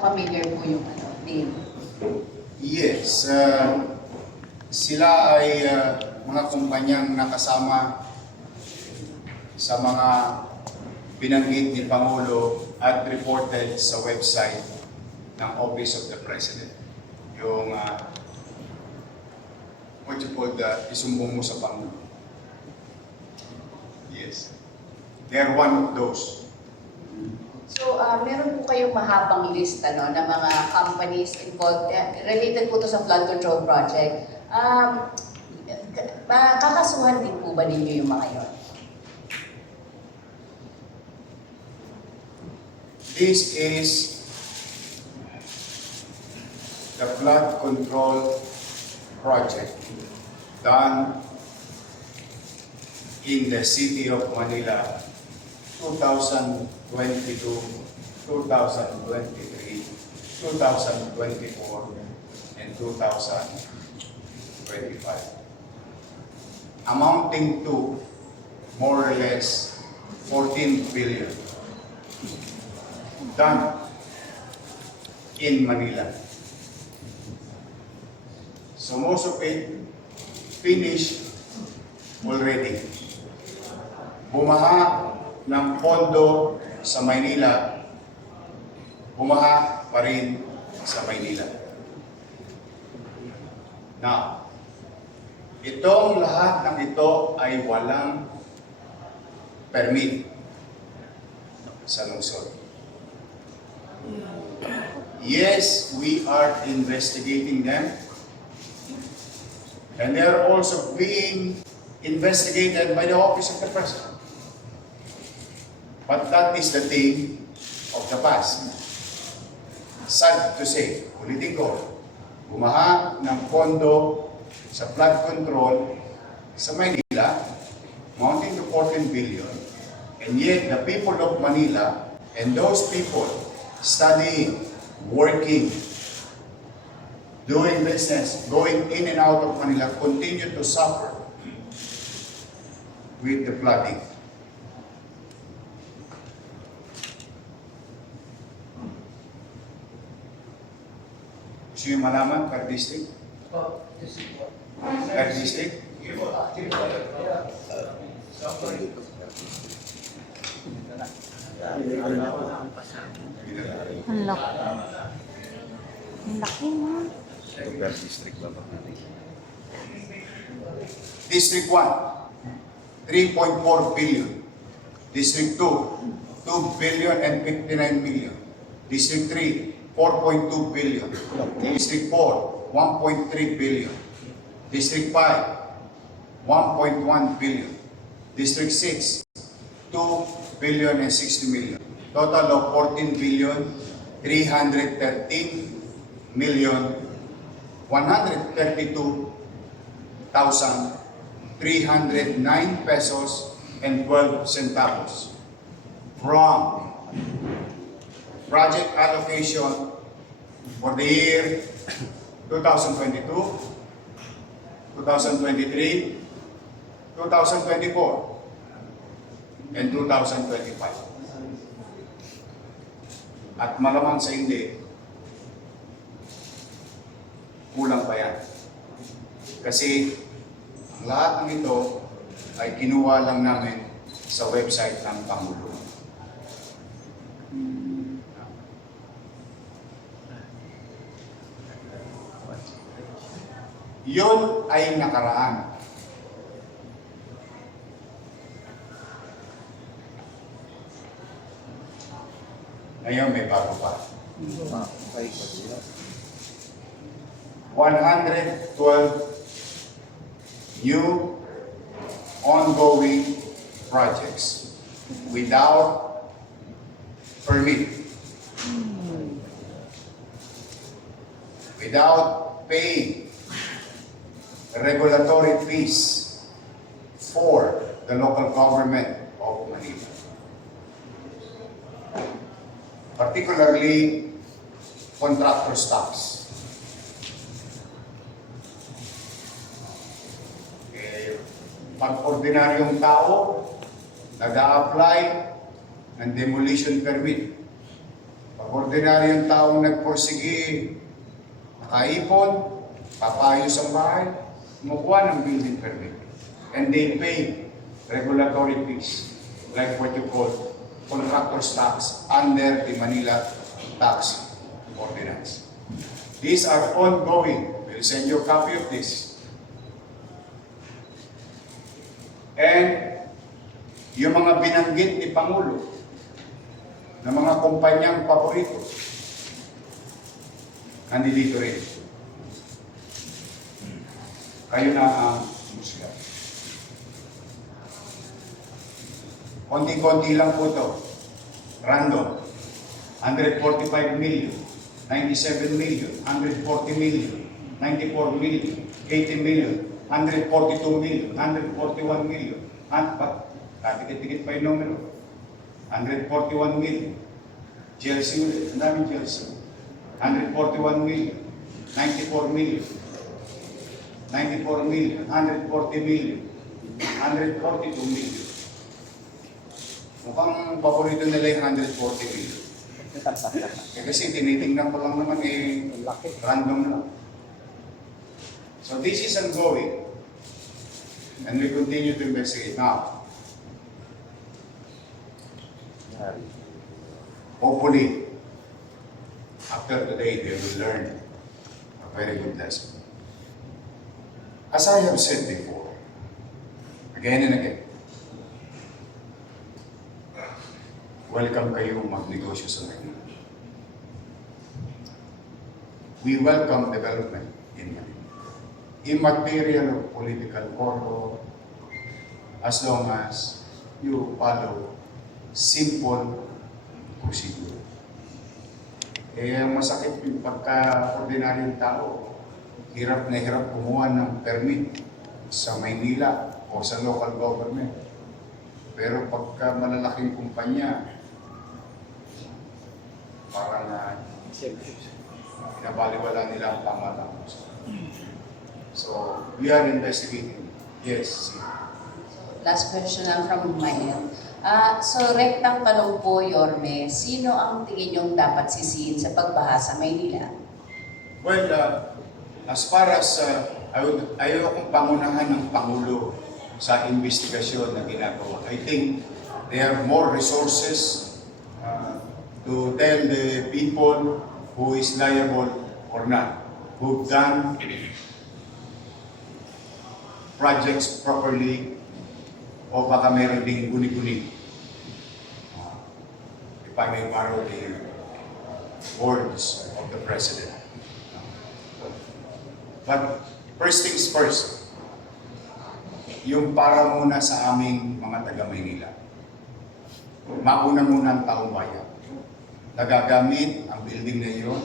Familiar po yung name. Yes, sila ay mga kumpanyang nakasama sa mga binanggit ni Pangulo at reported sa website ng Office of the President. Yung, what you call that, isumbong mo sa Pangulo. Yes. They are one of those. So, meron po kayong mahabang list ng mga companies involved, related po to sa flood control project. Kakasuhan din po ba ninyo yung mga yon? This is the flood control project done in the city of Manila 2022, 2023, 2024, and 2025, amounting to more or less 14 billion done in Manila. So most of it finished already. Bumaha ng pondo sa Maynila, bumaha pa rin sa Maynila. Now, itong lahat ng ito ay walang permit sa lungsod. Yes, we are investigating them, and they are also being investigated by the Office of the President. But that is the thing of the past. Sad to say, ulitin ko, bumaha ng pondo sa flood control sa Manila, amounting to 14 billion, and yet the people of Manila and those people studying, working, doing business, going in and out of Manila continue to suffer with the flooding. Gusto nyo malaman per district? Per district? Ang laki. Ang laki mo. Per district ba natin? District 1, 3.4 billion. District 2, 2 billion and 59 million. District 3, 4.2 billion. District 4, 1.3 billion. District 5, 1.1 billion. District 6, 2 billion and 60 million. Total of 14 billion, 313 million, 132,309 pesos and 12 centavos from project allocation for the year 2022, 2023, 2024, and 2025. At malamang sa hindi, kulang pa yan. Kasi ang lahat ng ito ay kinuha lang namin sa website ng Pangulo. Yun ay nakaraan. Ngayon may bago pa. 112 new ongoing projects without permit, without paying regulatory fees for the local government of Manila. Particularly contractor staffs. Pag ordinaryong tao, nag-a-apply ng demolition permit. Pag ordinaryong taong nagporsige, nakaipon, papayos ang bahay, kumukuha ng building permit. And they pay regulatory fees, like what you call contractor's tax under the Manila Tax Ordinance. These are ongoing. We'll send you a copy of this. And yung mga binanggit ni Pangulo na mga kumpanyang paborito, nandito rin. Kayo na ang musga. Konti-konti lang po ito. Random. 145 million, 97 million, 140 million, 94 million, 80 million, 142 million, 141 million. Dikit-dikit pa yung numero. 141 million. Chelsea ulit. Ang daming Chelsea. 141 million. 94 million. 94 million. 140 million. 142 million. Mukhang paborito nila yung 140 million. Kasi tinitingnan ko lang naman random lang. So this is ongoing. And we continue to investigate now. Hopefully, after today, they will learn a very good lesson. As I have said before, again and again, welcome kayo magnegosyo sa Manila. We welcome development in Manila. Immaterial of political corridor, as long as you follow simple procedure. Masakit yung pagka-ordinaryong tao. Hirap na hirap kumuha ng permit sa Maynila o sa local government. Pero pagka malalaking kumpanya, parang pinabaliwala nila ang tama-tama. So, we are investigating. Yes. Last question lang from my end. So, rektang tanong po, Yorme, sino ang tingin niyong dapat sisihin sa pagbaha sa Maynila? Well, as far as ayaw akong pangunahan ng Pangulo sa investigasyon na ginagawa. I think they have more resources to tell the people who is liable or not, who've done projects properly o baka meron ding guni-guni. If I may borrow the words of the President. But first things first, yung para muna sa aming mga taga-Maynila. Mauna muna ang taong bayan. Nagagamit ang building na iyon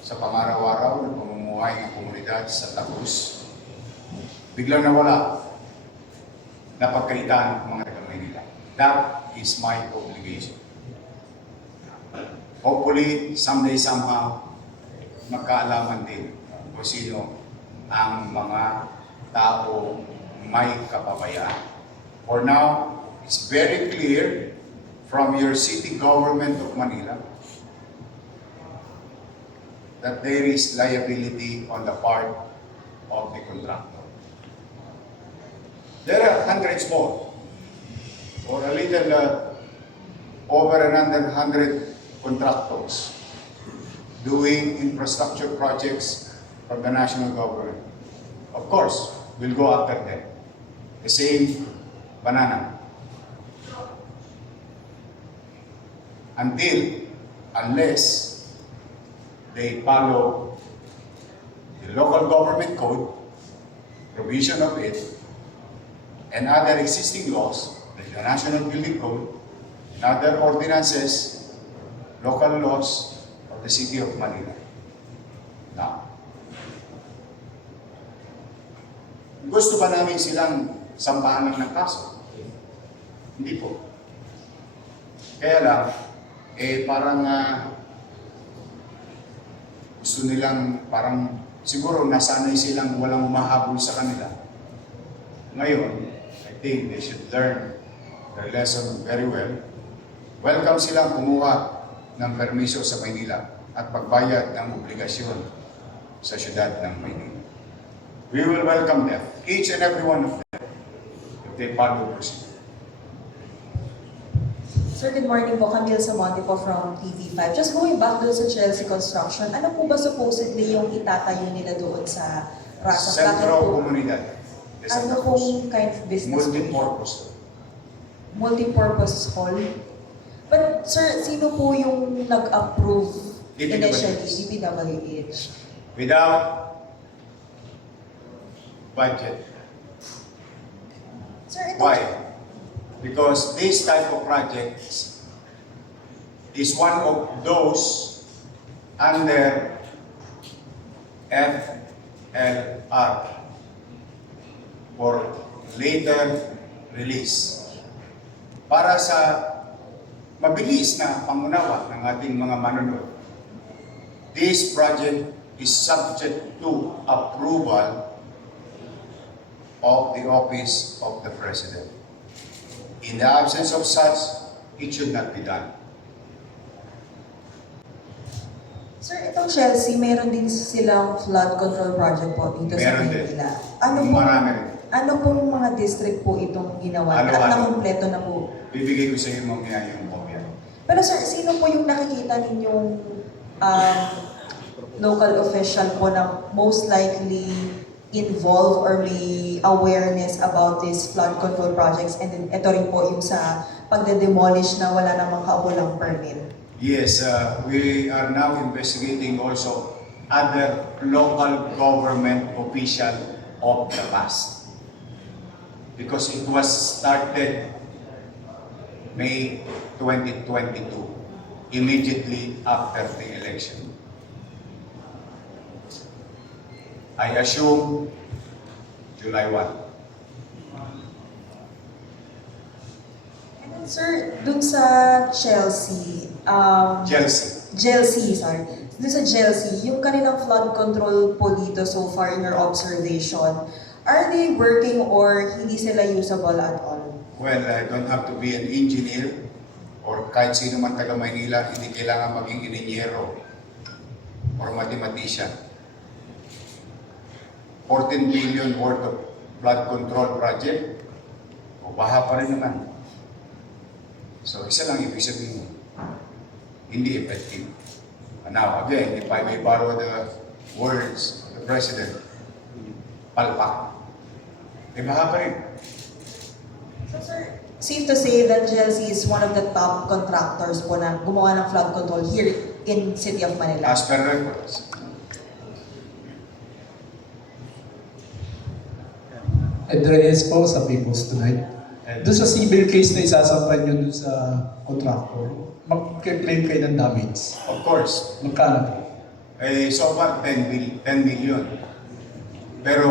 sa pangaraw-araw ng pamumuhay ng komunidad sa Tagus. Biglang nawala, napagkaitan ng mga taga-Maynila. That is my obligation. Hopefully, someday, somehow, magkaalaman din kung sino ang mga tao may kapabayaan. For now, it's very clear from your city government of Manila that there is liability on the part of the contractor. There are hundreds more, or a little over another 100 contractors doing infrastructure projects from the national government. Of course, we'll go after them. The same banana. Unless they follow the local government code, provision of it, and other existing laws, like the National Building Code, and other ordinances, local laws of the City of Manila. Now, gusto ba namin silang sampahan ng kaso? Hindi po. Kaya lang, parang gusto nilang parang siguro nasanay silang walang umahabol sa kanila. Ngayon, I think they should learn their lesson very well. Welcome silang kumuha ng permiso sa Maynila at pagbayad ng obligasyon sa syudad ng Maynila. We will welcome them, each and every one of them, if they follow procedure. Sir, good morning po. Camille Samonte po from TV5. Just going back doon sa Chelsea Construction, ano po ba supposedly yung itatayo nila doon sa Rasas? Centro Comunidad. de Santa Ano Cruz. pong kind of business? Multi-purpose. Multi-purpose hall? But sir, sino po yung nag-approve DPWH. initially? DPWH. Without budget. Sir, ito, Why? Because this type of projects is one of those under FLR for later release. Para sa mabilis na pangunawa ng ating mga manunod, this project is subject to approval of the Office of the President. In the absence of such, it should not be done. sir, itong Chelsea, meron din silang flood control project po dito sa Meron din. Manila. Ano po? Marami rin. Ano pong mga district po itong ginawa? Ano, At ano? nakumpleto na po. Bibigay ko sa iyo mamaya yung kopya. Pero sir, sino po yung nakikita ninyong local official po na most likely involved or may awareness about these flood control projects, and then ito rin po yung sa pagde-demolish na wala namang kaukulang permit? Yes, we are now investigating also other local government official of the past. Because it was started May 2022, immediately after the election. I assume July 1. And then sir, dun sa Chelsea, sorry. Dun sa Chelsea, yung kanilang flood control po dito so far in your observation, are they working or hindi sila usable at all? Well, I don't have to be an engineer or kahit sino man taga Maynila, hindi kailangan maging ininyero or mathematician. 14 billion worth of flood control project, o baha pa rin naman. So, isa lang ibig sabihin, hindi effective. Now, again, if I may borrow the words of the President, palpak. Baha pa rin. So sir, safe to say that Chelsea is one of the top contractors po na gumawa ng flood control here in City of Manila. As per records. Ed Reyes po sa People's Tonight. Doon sa civil case na isasampan nyo doon sa contractor, mag-claim kayo ng damage. Of course. Magkano po? So far, 10 million. Pero,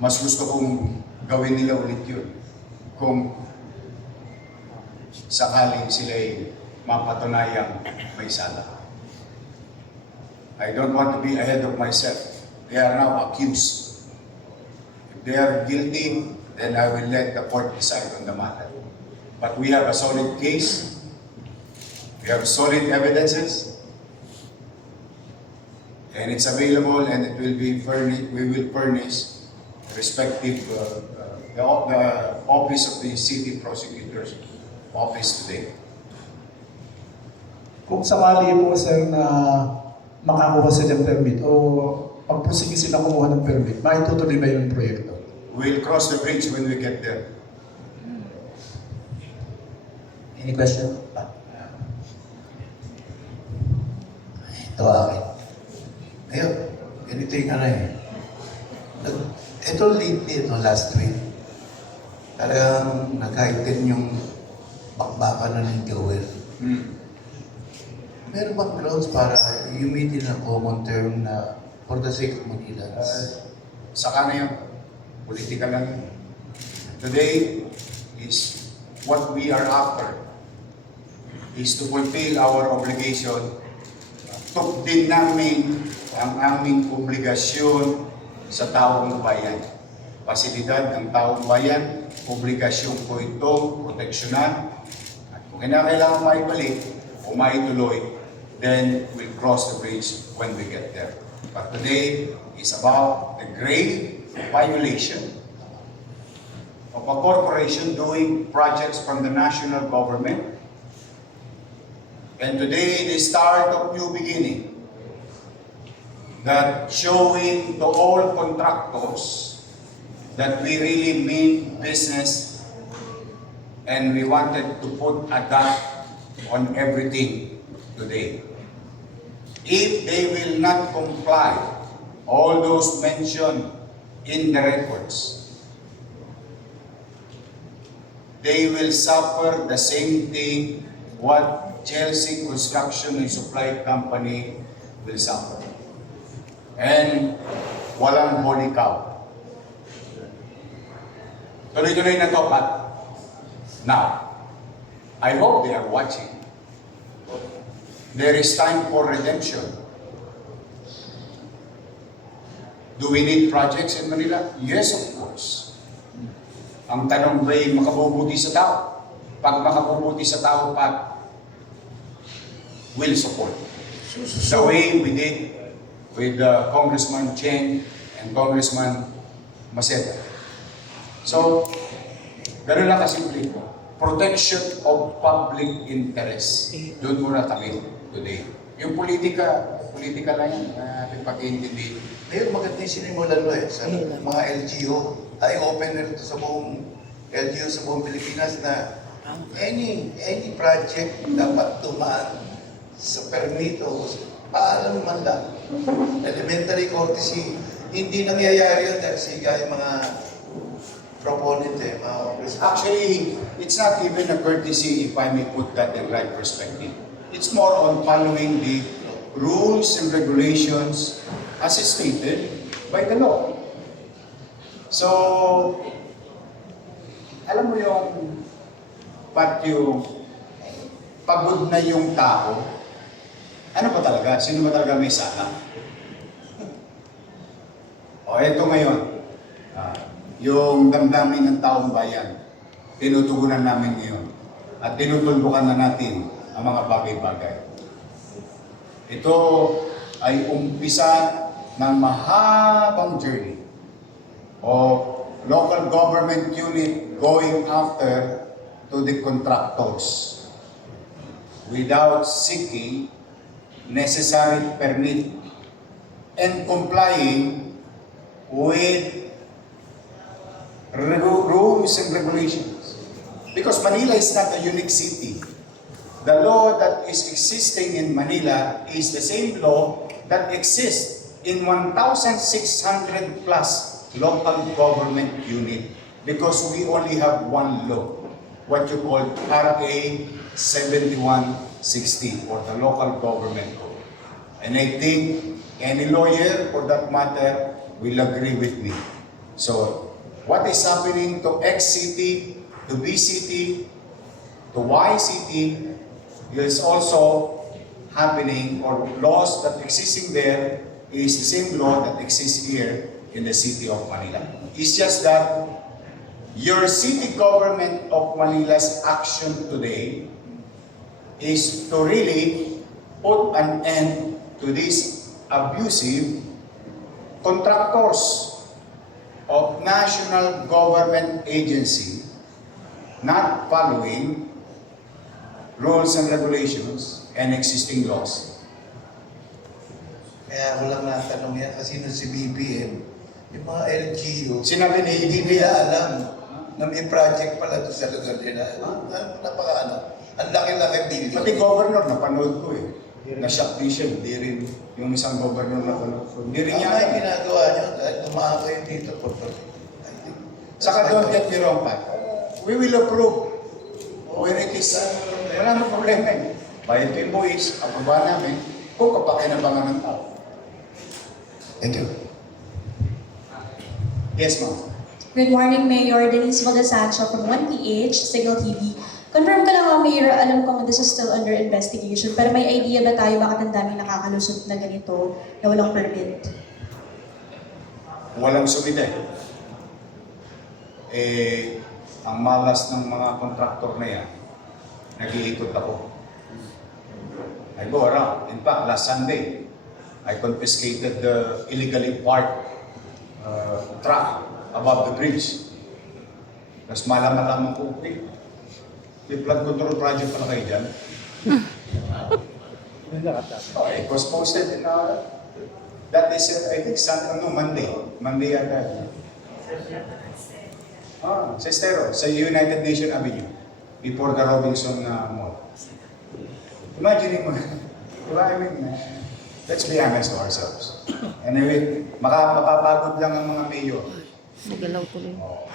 mas gusto kong gawin nila ulit yun. Kung sakaling sila'y mapatunayang may sala. I don't want to be ahead of myself. They are now accused. If they are guilty, then I will let the court decide on the matter. But we have a solid case. We have solid evidences. And it's available, and it will be furnished. We will furnish respective the office of the city prosecutor's office today. Kung sakali po sir na makakuha sila ng permit o pag-prosige sila kumuha ng permit, maitutuloy ba yung proyekto? We'll cross the bridge when we get there. Any question? Ito akin. Ayun, ganito yung ano eh. Ito lately, ito last week, talagang nag-heighten yung bakbakan na ng Joel. Meron bang grounds para humidity ng common term na for the sake of Manilans? Saka na yun. Politika lang yun. Today is what we are after is to fulfill our obligation. Tukdin namin ang aming obligasyon sa taong bayan. Pasilidad ng taong bayan, obligasyon po itong proteksyonan. At kung kinakailangan maibalik o o maituloy, then we'll cross the bridge when we get there. But today is about the grave violation of a corporation doing projects from the national government. And today, the start of new beginning, that showing to all contractors that we really mean business and we wanted to put a dot on everything today. If they will not comply, all those mentioned in the records, they will suffer the same thing what Chelsea Construction and Supply Company will suffer. And walang holy cow. Tuloy-tuloy na to, Pat. Now, I hope they are watching. There is time for redemption. Do we need projects in Manila? Yes, of course. Ang tanong ba'y makabubuti sa tao? Pag makabubuti sa tao, Pat, will support. The way we did with Congressman Cheng and Congressman Maceda. So, ganun lang kasimple. Protection of public interest. Doon muna kami today. Yung politika lang yan, ating pag-iintindi. Ngayon maganda yung sinimulan mo sa mga LGU. Tayo opener ito sa buong LGU sa buong Pilipinas na any project dapat tumaan sa permito, paalam man lang. Elementary courtesy, hindi nangyayari yun dahil siga yung mga proponent mga congressmen. Actually, it's not even a courtesy if I may put that in right perspective. It's more on following the rules and regulations as is stated by the law. So, alam mo yung pagod na yung tao, ano ba talaga? Sino ba talaga may sala? O, eto ngayon. Yung damdamin ng taong bayan, tinutugunan namin ngayon. At tinutulbukan na natin ang mga bagay-bagay. Ito ay umpisa ng mahabang journey of local government unit going after to the contractors without seeking necessary permit and complying with rules and regulations. Because Manila is not a unique city. The law that is existing in Manila is the same law that exists in 1,600 plus local government unit because we only have one law, what you call RA 7160 or the local government code. And I think any lawyer for that matter will agree with me. So, what is happening to X city, to B city, to Y city, is also happening, or laws that existing there is the same law that exists here in the city of Manila. It's just that your city government of Manila's action today is to really put an end to these abusive contractors of national government agency not following rules and regulations and existing laws. Kaya ako lang natanong yan kasi nung si BBM, yung mga LGU, Sinabi ni hindi EDB, nila alam na may project pala doon sa lugar nila. Ang laki-laki building. pati governor, napanood ko eh. Na-shock din siya, hindi rin yung isang governor napanood ko. Hindi rin Ang niya. mga ginagawa nyo, dahil tumahan kayo dito, Saka don't get me wrong, Pat. We will approve when it is, wala na problema eh. Bayad ko yung buwis, aproba namin, kung kapakinabangan ng tao. Thank you. Yes, ma'am. Good morning, Mayor Denise Valdesancho from 1PH, Signal TV. Confirm ka lang, Mayor, alam kong this is still under investigation, pero may idea ba tayo bakit ang daming nakakalusot na ganito na walang permit? Walang sumite. Ang malas ng mga kontraktor na yan, nag-iikot ako. I go around. In fact, last Sunday, I confiscated the illegally parked truck above the bridge. Tapos malaman ko, may flood control project pala kayo dyan. Oh, it was posted in that is, I think, Monday yata. Sa Estero, sa United Nation Avenue, before the Robinson Mall. Imagine mo, diba? I mean, let's be honest to ourselves. Anyway, mapapagod lang ang mga mayor. Nagalaw tuloy.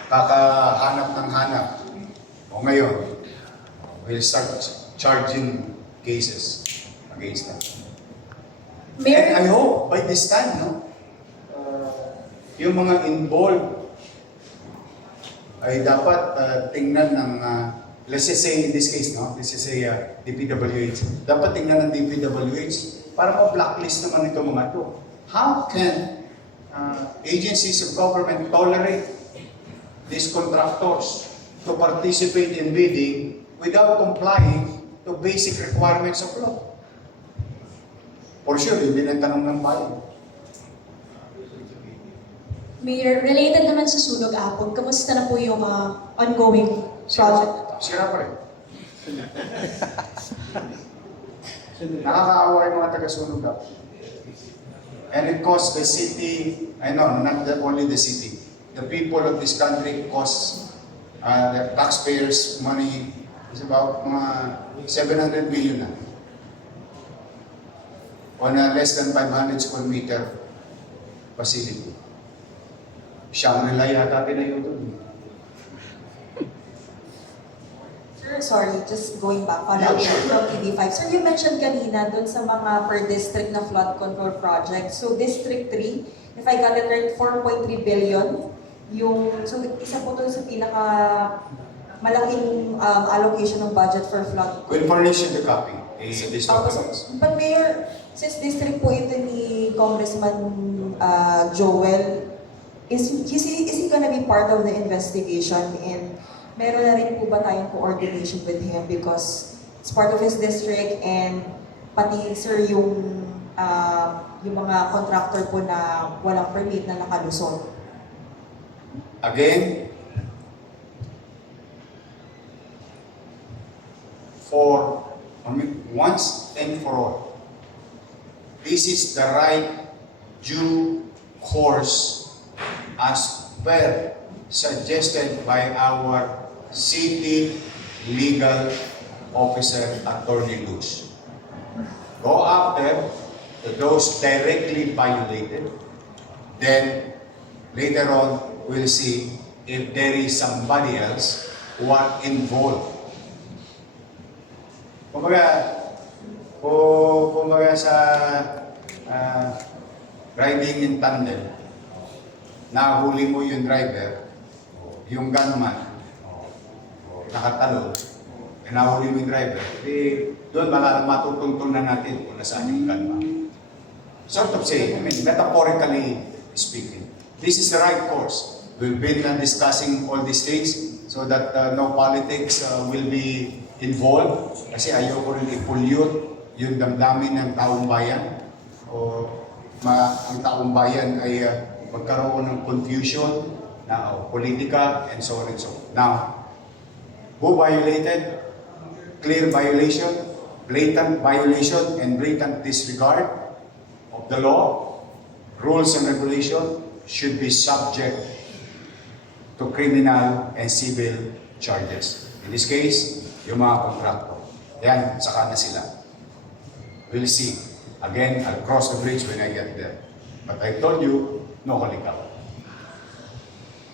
Kakahanap ng hanap. O ngayon, we'll start charging cases against them. And I Mayor, hope by this time, yung mga involved ay dapat tingnan ng, let's just say in this case, let's just say DPWH, dapat tingnan ng DPWH para ma-blacklist naman ito mga ito. How can agencies of government tolerate these contractors to participate in bidding without complying to basic requirements of law? For sure, yun din ang tanong ng bayan. Mayor, related naman sa Sunog Apog, kamusta na po yung ongoing project? Sira pa rin. Nakakaawa yung mga taga-sunog daw. And it costs the city, I know, not only the city, the people of this country costs the taxpayers' money is about mga 700 billion na. On a less than 500 square meter facility. Shangri-La yata tinayo doon. Sir, sorry, just going back on Yeah, that sure. from TV5. Sir, you mentioned kanina dun sa mga per district na flood control project. So District 3, if I got it right, 4.3 billion. So isa po to sa pinaka malaking allocation ng budget for flood. We'll furnish you the copy. These documents. But Mayor, since district po ito ni Congressman Joel, is he gonna be part of the investigation? And meron na rin po ba tayong coordination with him because it's part of his district and pati sir yung mga contractor po na walang permit na nakalusot. Again, once and for all, this is the right due course as per suggested by our city legal officer, Attorney Luz. Go after those directly violated, then later on we'll see if there is somebody else who are involved. Kumbaga sa riding in tandem, nahuli mo yung driver, yung gunman, nakatalo, nahuli mo yung driver, doon matutungtong na natin kung nasaan yung gunman. Sort of saying, metaphorically speaking, this is the right course. We've been discussing all these things so that no politics will be involved kasi ayoko rin i-pollute yung damdamin ng taong bayan o ang taong bayan ay magkaroon ng confusion na politika and so on and so on. Now, who violated? Clear violation, blatant violation, and blatant disregard of the law, rules and regulation should be subject to criminal and civil charges. In this case, yung mga kontrakto. Yan, saka na sila. We'll see. Again, I'll cross the bridge when I get there. But I told you, no halikaw.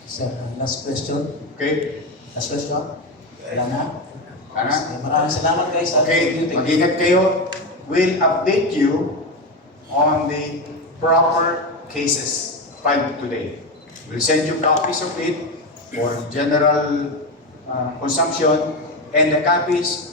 Sir, last question. Okay? Last question. Wala na. Ana? Maraming salamat guys. Okay, mag-ingat kayo. We'll update you on the proper cases filed today. We'll send you copies of it for general consumption and the copies